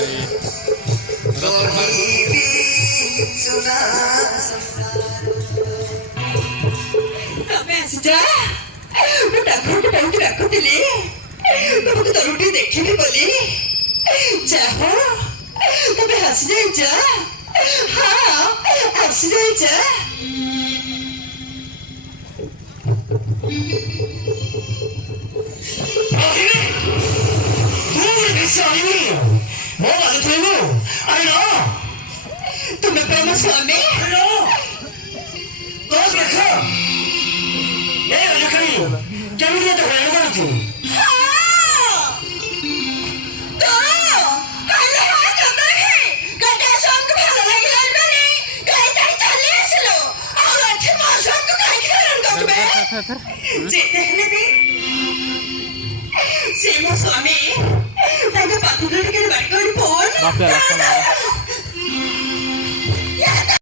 रे ତମେ ଆସିଛ ମୁଁ ଡାକୁଟି ଡାକୁଥିଲି ତମକୁ ତରୁଟି ଦେଖିବି ବୋଲି ଯାହା ତମେ ଆସିଯାଇଛ ହଁ ଆସିଯାଇଛ तुम्हें प्रेम स्वामी स्वामी